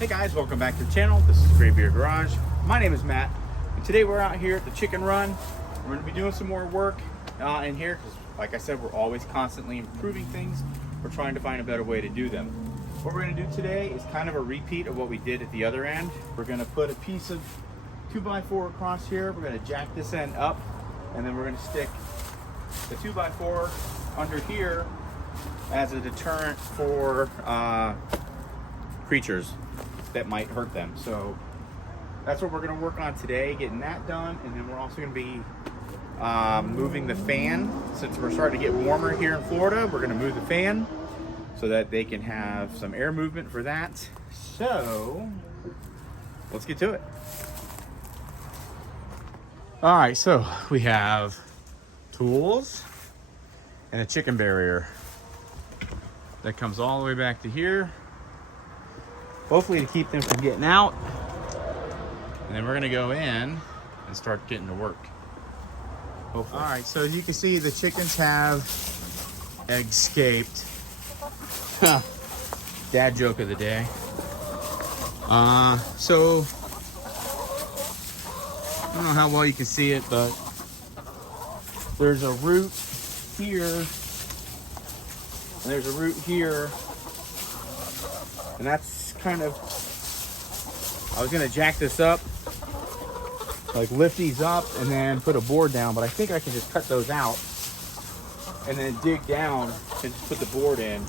Hey guys, welcome back to the channel. This is Gray Beard Garage. My name is Matt, and today we're out here at the chicken run. We're going to be doing some more work in here because, like I said, we're always constantly improving things. We're trying to find a better way to do them. What we're going to do today is kind of a repeat of what we did at the other end. We're going to put a piece of 2x4 across here. We're going to jack this end up, and then we're going to stick the 2x4 under here as a deterrent for creatures that might hurt them. So that's what we're going to work on today, getting that done. And then we're also going to be moving the fan. Since we're starting to get warmer here in Florida, we're going to move the fan so that they can have some air movement for that. So let's get to it. All right, so we have tools and a chicken barrier that comes all the way back to here, hopefully to keep them from getting out. And then we're gonna go in and start getting to work, hopefully. All right, so as you can see, the chickens have escaped. Dad joke of the day. So I don't know how well you can see it, but there's a root here, and there's a root here, and that's kind of, I was gonna jack this up, like lift these up and then put a board down, but I think I can just cut those out and then dig down and just put the board in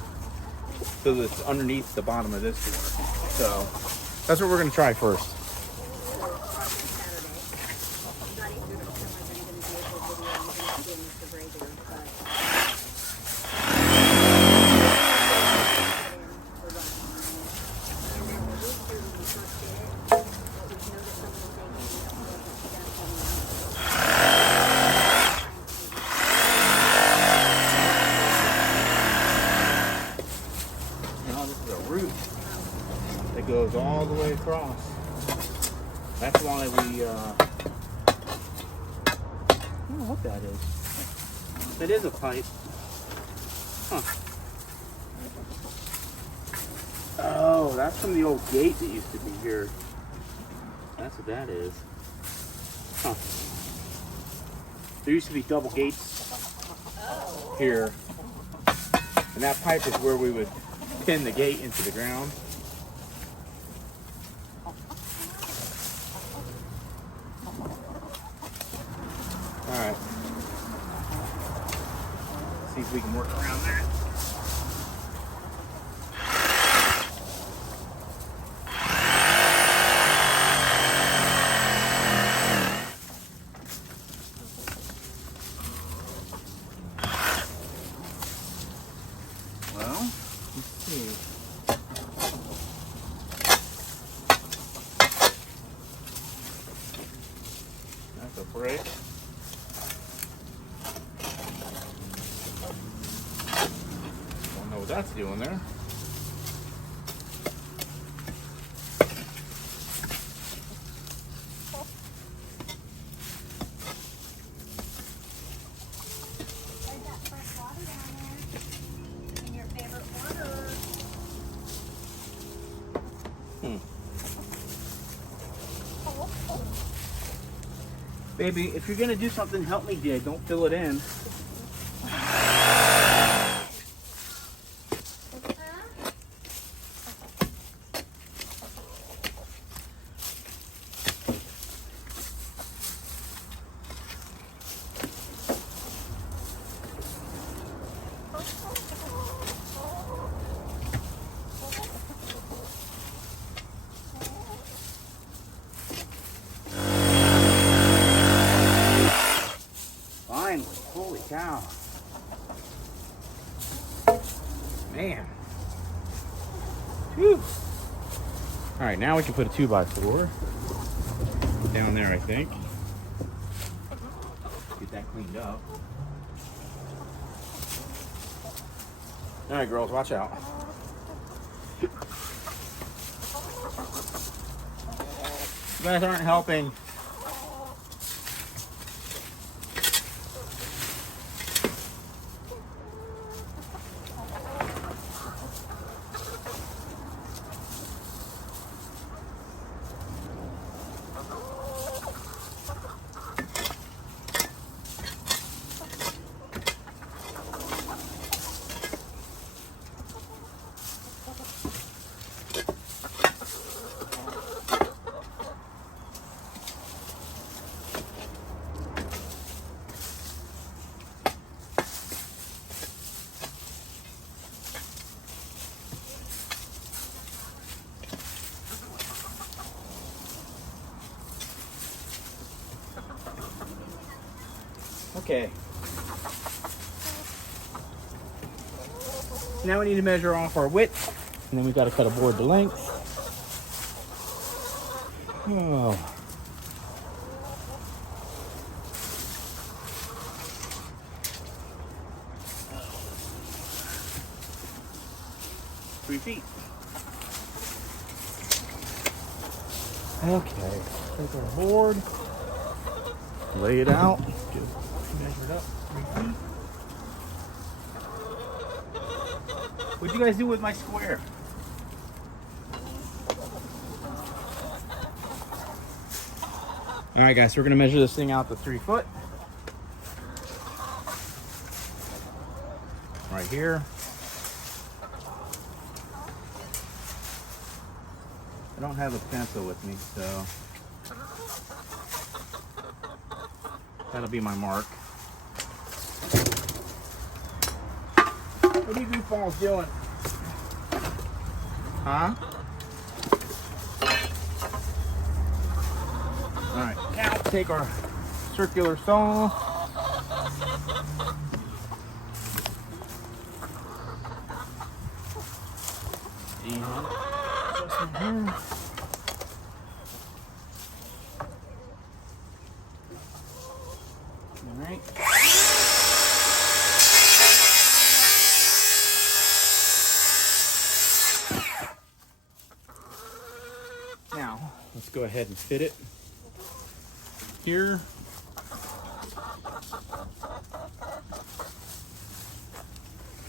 so that it's underneath the bottom of this board. So that's what we're gonna try first. That goes all the way across. That's why we, I don't know what that is. It is a pipe. Huh. Oh, that's from the old gate that used to be here. That's what that is. Huh. There used to be double gates here. And that pipe is where we would pin the gate into the ground. Alright. See if we can work around that. Well, let's see. That's a break. Don't know what that's doing there. Baby, if you're gonna do something, help me dig. Don't fill it in. Holy cow. Man. Whew. Alright, now we can put a 2x4 down there, I think. Get that cleaned up. Alright, girls, watch out. You guys aren't helping. Okay. Now we need to measure off our width, and then we got to cut a board to length. Oh. Three feet. Okay. Take our board, lay it out, just measure it up 3 feet. What'd you guys do with my square? All right, guys, so we're gonna measure this thing out to 3 foot. Right here. I don't have a pencil with me, so that'll be my mark. What are you goofballs doing? Huh? All right, now take our circular saw. And just in here. All right. Now, let's go ahead and fit it here.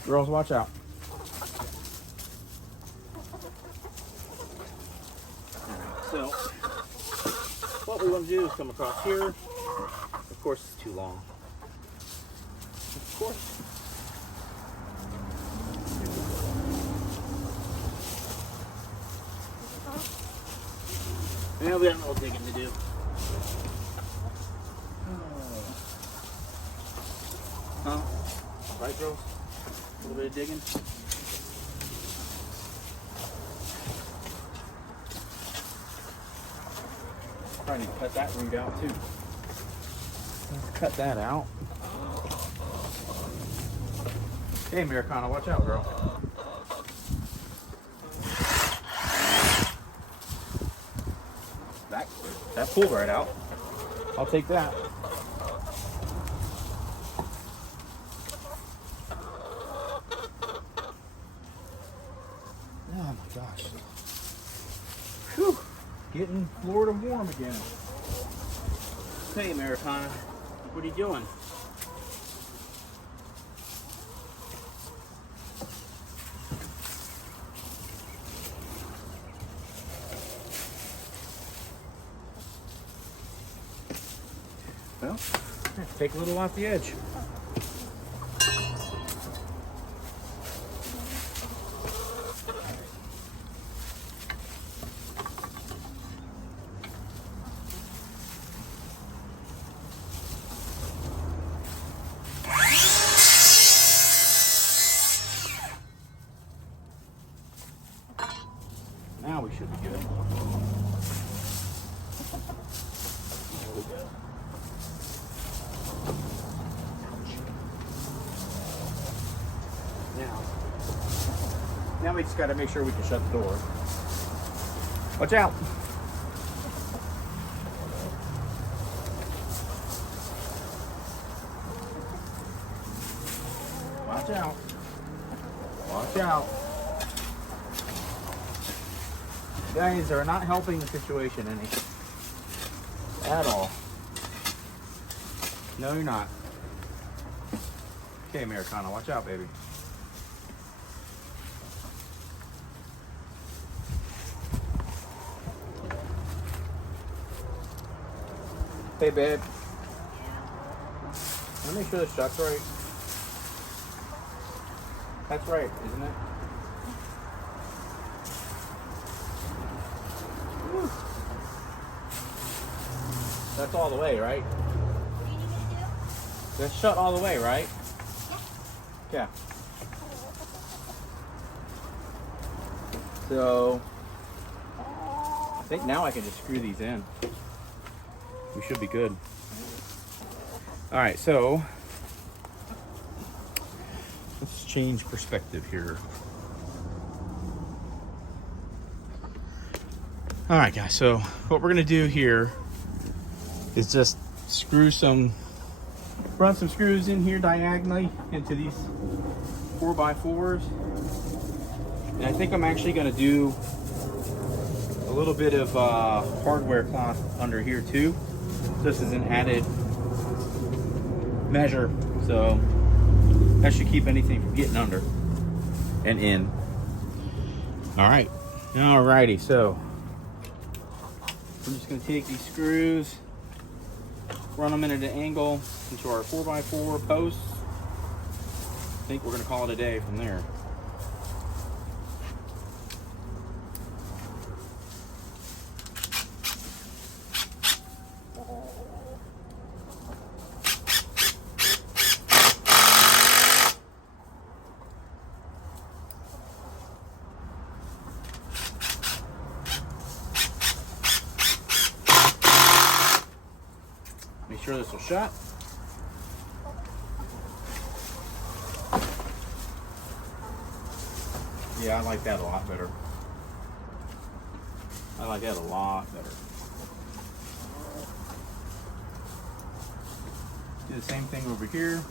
Girls, watch out. So, what we want to do is come across here. Of course, it's too long. Of course. Now we got a little digging to do. Huh? Right, girls? A little bit of digging. Trying to cut that root out too. Let's cut that out. Hey, Americana, watch out, girl. That pulled right out. I'll take that. Oh my gosh. Whew. Getting Florida warm again. Hey, Americana, what are you doing? Well, take a little off the edge. Now we should be good. There we go. Now we just got to make sure we can shut the door. Watch out. Watch out. Watch out. You guys are not helping the situation any at all. No, you're not. Okay, Americana, watch out, baby. Hey, babe. Let me make sure the shot's right. That's right, isn't it? Whew. That's all the way, right? What do you need me to do? That's shut all the way, right? Yeah. So, I think now I can just screw these in. We should be good. All right, so let's change perspective here. All right, guys, so what we're gonna do here is just run some screws in here diagonally into these 4x4s. And I think I'm actually gonna do a little bit of hardware cloth under here too. This is an added measure, so that should keep anything from getting under and in. Alrighty, so I'm just going to take these screws, run them in at an angle into our 4x4 posts. I think we're going to call it a day from there. Make sure this will shut. Yeah, I like that a lot better. I like that a lot better. Do the same thing over here.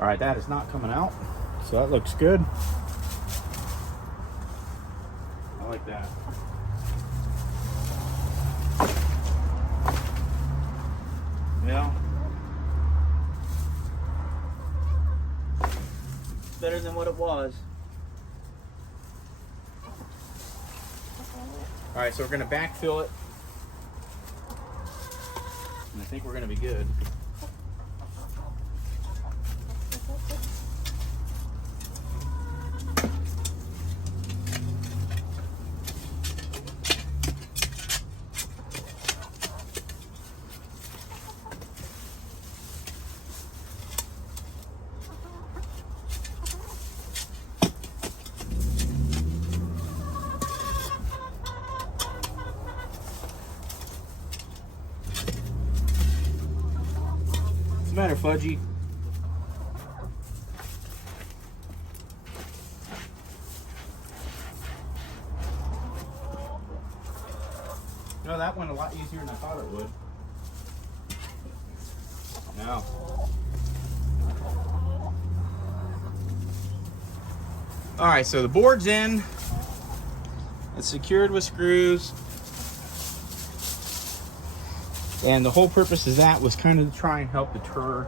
All right, that is not coming out, so that looks good. I like that. Yeah. Better than what it was. All right, so we're gonna backfill it. And I think we're gonna be good. What's the matter, Fudgy? No, that went a lot easier than I thought it would. No. All right, so the board's in. It's secured with screws. And the whole purpose of that was kind of to try and help deter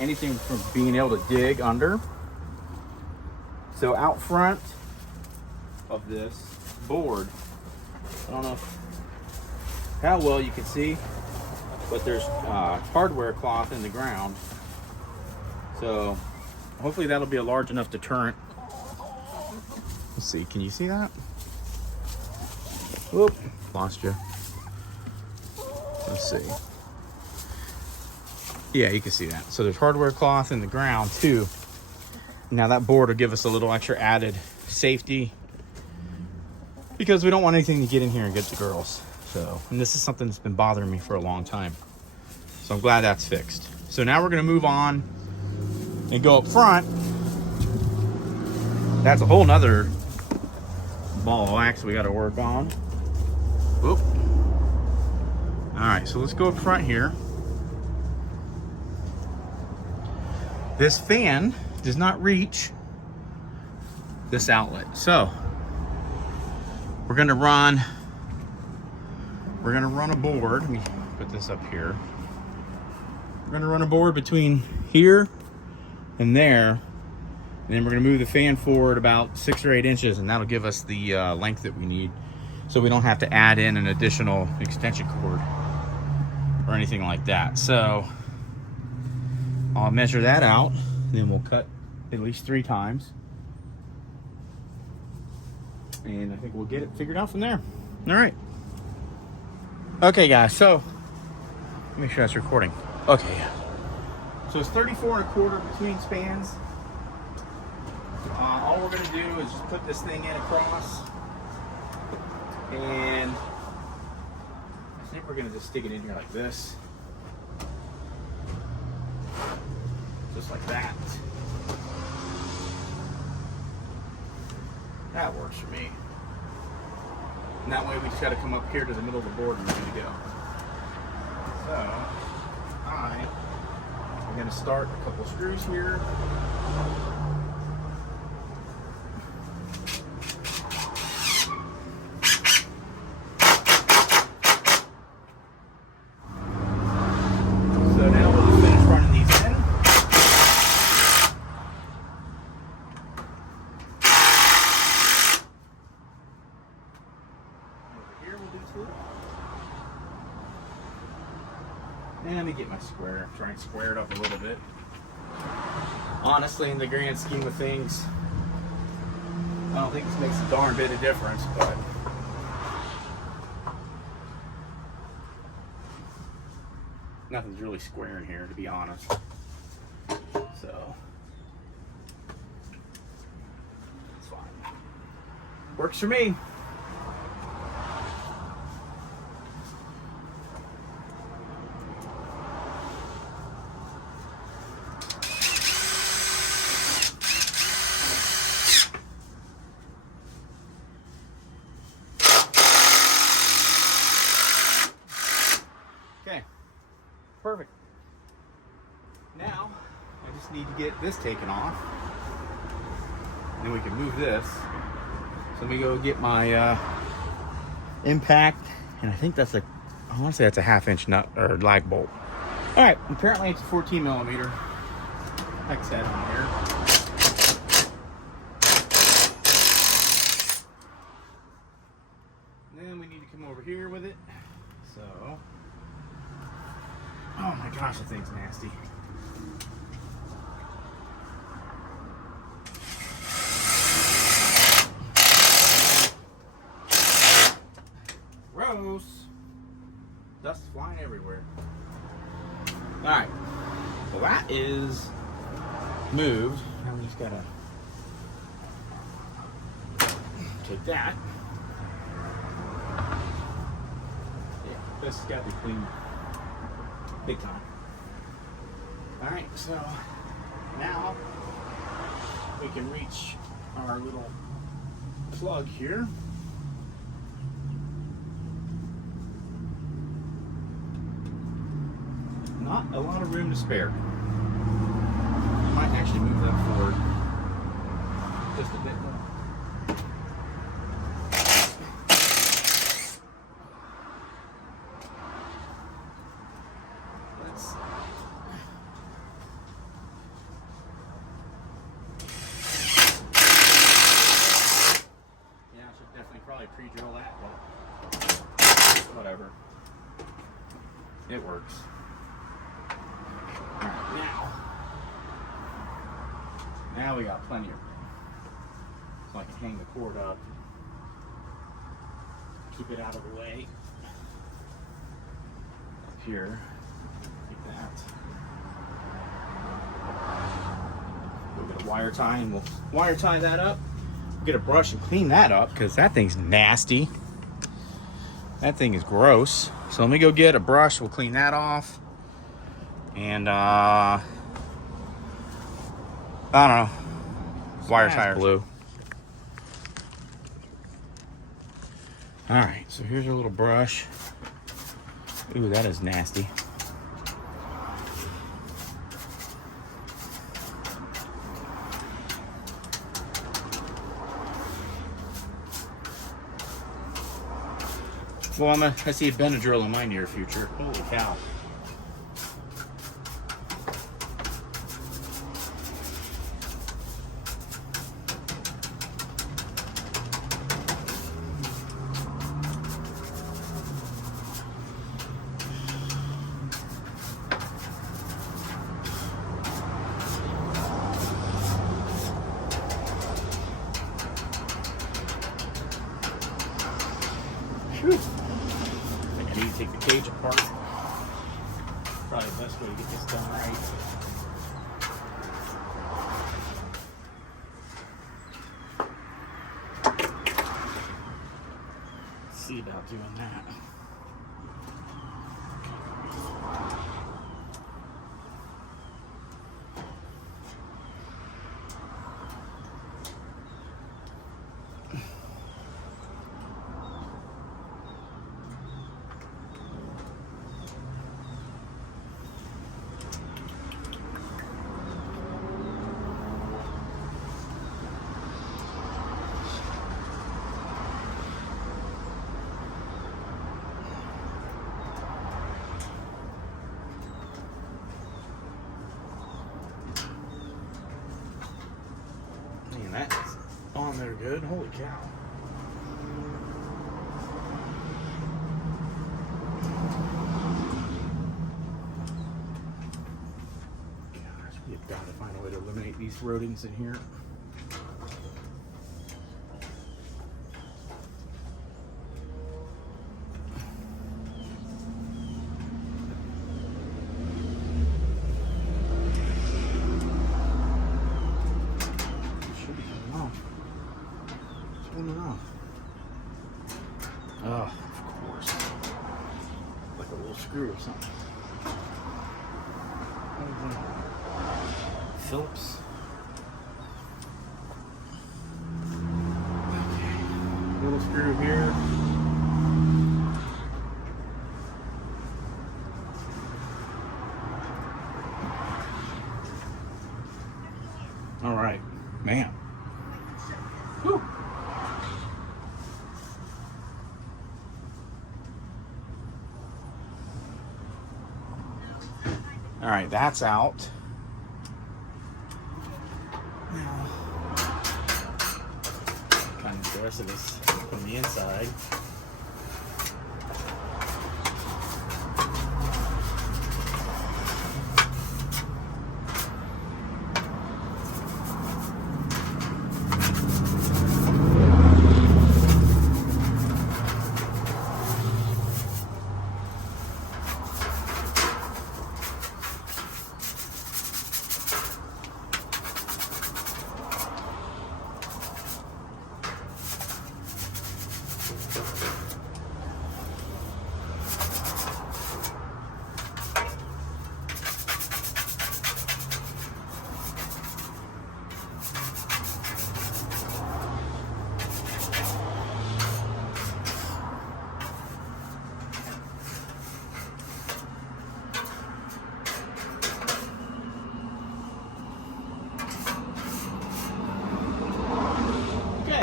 anything from being able to dig under. So out front of this board, I don't know how well you can see, but there's hardware cloth in the ground. So hopefully that'll be a large enough deterrent. Let's see, can you see that? Whoop, lost you. Let's see. Yeah, you can see that. So there's hardware cloth in the ground too. Now that board will give us a little extra added safety because we don't want anything to get in here and get the girls. So, and this is something that's been bothering me for a long time. So I'm glad that's fixed. So now we're gonna move on and go up front. That's a whole nother ball of wax we gotta work on. Whoop. All right, so let's go up front here. This fan does not reach this outlet. So we're gonna run a board. Let me put this up here. We're gonna run a board between here and there, and then we're gonna move the fan forward about 6 or 8 inches, and that'll give us the length that we need, so we don't have to add in an additional extension cord or anything like that. So I'll measure that out, then we'll cut at least 3 times, and I think we'll get it figured out from there. All right. Okay, guys, so make sure that's recording. Okay, so it's 34 1/4 between spans. All we're gonna do is just put this thing in across, and I think we're gonna just stick it in here like this, just like that. That works for me. And that way we just got to come up here to the middle of the board and we're good to go. So I am going to start a couple screws here. So now we'll just finish running these in. And let me get my square. Try and square it up a little bit. Honestly, in the grand scheme of things, I don't think this makes a darn bit of difference, but nothing's really square in here, to be honest. So it's fine. Works for me. Okay, perfect. Now, I just need to get this taken off. And then we can move this. So let me go get my impact. And I think that's I want to say that's a 1/2 inch nut or lag bolt. All right, apparently it's a 14 millimeter. Like I said on here. And then we need to come over here with it. So, oh my gosh, that thing's nasty. Gross. Dust flying everywhere. Alright. Well, that is moved. Now we just gotta take that. Yeah, this has got to be clean. Big time. Alright, so now we can reach our little plug here. Not a lot of room to spare. Might actually move that forward just a bit more. Pre-drill that, but whatever. It works. Alright, now we got plenty of room. So I can hang the cord up, keep it out of the way. Up here, like that. We'll get a wire tie and we'll wire tie that up. Get a brush and clean that up because that thing's nasty. That thing is gross. So let me go get a brush. We'll clean that off. And I don't know. Wire tire blue. All right. So here's our little brush. Ooh, that is nasty. Well, I see a Benadryl in my near future. Holy cow. Whew. I need to take the cage apart. Probably the best way to get this done right. doing that. Man, that's on there good. Holy cow. Gosh, we've got to find a way to eliminate these rodents in here. Oh, of course. Like a little screw or something. Phillips. Okay. Little screw here. All right, man. Whew. All right, that's out. Now, kind of the rest of this from the inside.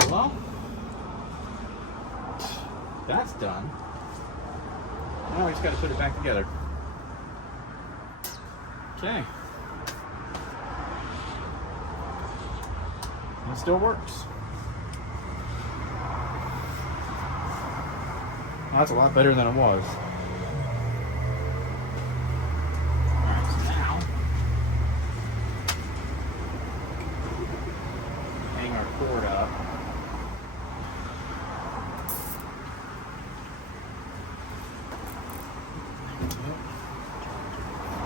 Well, that's done. Now we just got to put it back together. Okay. It still works. Well, that's a lot better than it was. Alright, so now hang our cord up.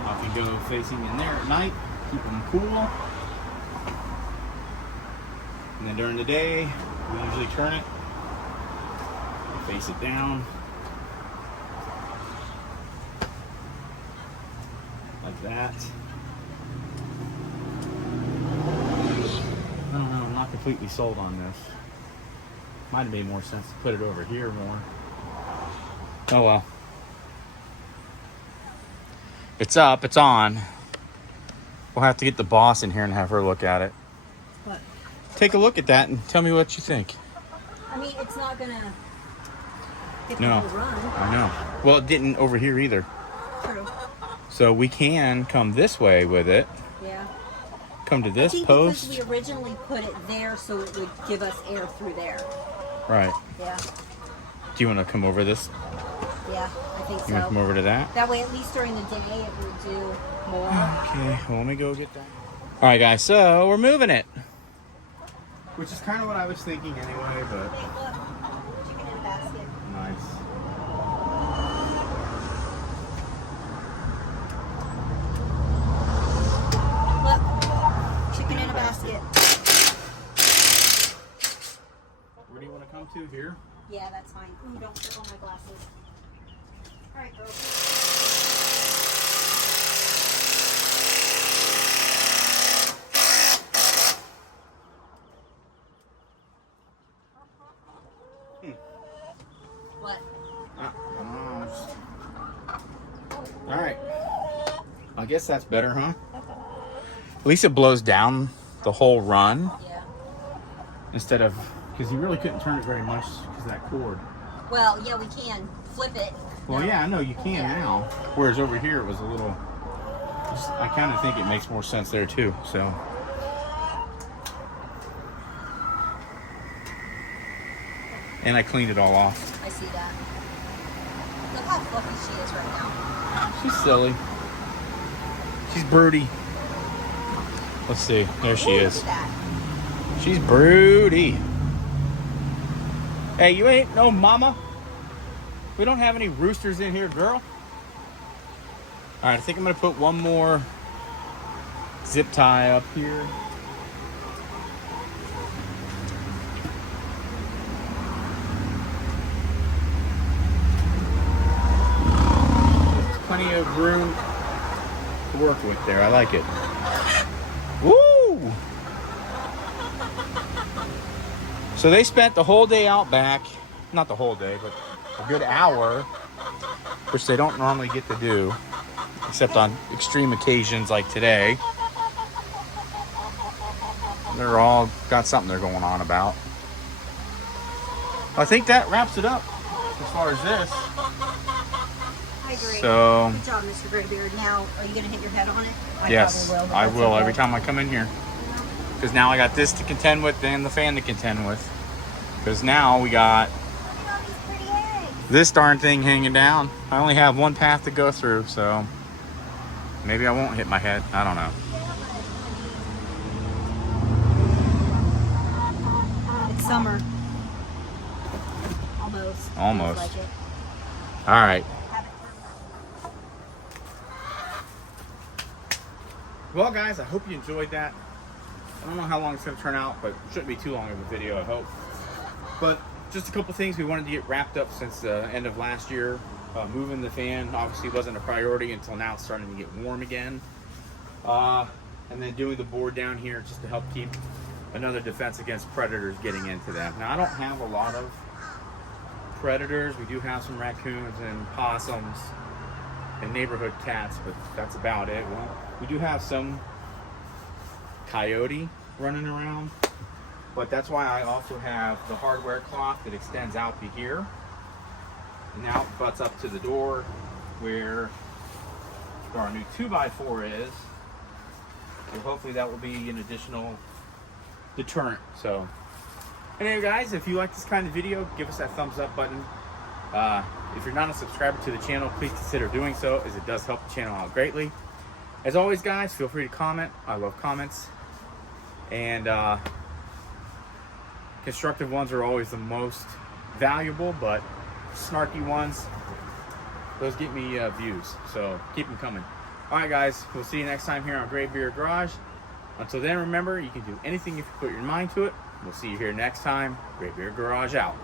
I can go facing in there at night, keep them cool. And then during the day, we usually turn it, face it down, like that. I don't know, I'm not completely sold on this. Might have made more sense to put it over here more. Oh well. It's up, it's on. We'll have to get the boss in here and have her look at it. What? Take a look at that and tell me what you think. I mean, it's not gonna get No, the whole run. I know. Well, it didn't over here either. True. So we can come this way with it. Yeah. Come to I this think post. because we originally put it there so it would give us air through there. Right. Yeah. Do you want to come over this? Yeah, I think You want to come so. over to that? That way, at least during the day, it would do more. Okay, well, let me go get that. All right, guys, so we're moving it. Which is kind of what I was thinking anyway, but Hey, look. Chicken in a basket. nice. Look. Chicken in a basket. Where do you want to come? want to here. Yeah, that's fine. Ooh, don't trip on my glasses. All right, girl. What? All right. I guess that's better, huh? At least it blows down the whole run Yeah. instead of, because you really couldn't turn it very much because of that cord. Well, yeah, we can flip it. Well, No. yeah, I know you can Yeah. now. Whereas over here it was a little. I kind of think it makes more sense there too. So. And I cleaned it all off. I see that. Look how fluffy she is right now. She's silly. She's broody. Let's see. There she Ooh, is. Look at that. She's broody. Hey, you ain't no mama. We don't have any roosters in here, girl. All right, I think I'm gonna put one more zip tie up here. There's plenty of room to work with there. I like it. Woo! So they spent the whole day out back. Not the whole day, but a good hour, which they don't normally get to do, except on extreme occasions like today. They're all got something they're going on about. I think that wraps it up as far as this. I agree. So, Good job, Mr. Graybeard. Now, are you going to hit your head on it? yes, Probably will, but I that's will okay. every time I come in here. Because now I got this to contend with and the fan to contend with. Because now we got Look at all these pretty eggs. this darn thing hanging down. I only have one path to go through, so maybe I won't hit my head. I don't know. It's summer. Almost. Almost. Feels like it. All right. Well, guys, I hope you enjoyed that. I don't know how long it's going to turn out, but it shouldn't be too long of a video, I hope. But just a couple things we wanted to get wrapped up since the end of last year. Moving the fan obviously wasn't a priority until now it's starting to get warm again. And then doing the board down here just to help keep another defense against predators getting into them. Now, I don't have a lot of predators. We do have some raccoons and possums and neighborhood cats, but that's about it. We do have some coyote running around, but that's why I also have the hardware cloth that extends out to here and now it butts up to the door where our new 2x4 is. So hopefully that will be an additional deterrent. So anyway, guys, if you like this kind of video, give us that thumbs up button. If you're not a subscriber to the channel, please consider doing so, as it does help the channel out greatly. As always, guys, feel free to comment. I love comments. And constructive ones are always the most valuable, but snarky ones, those get me views. So keep them coming. All right, guys, we'll see you next time here on Graybeard Garage. Until then, remember, you can do anything if you put your mind to it. We'll see you here next time. Graybeard Garage out.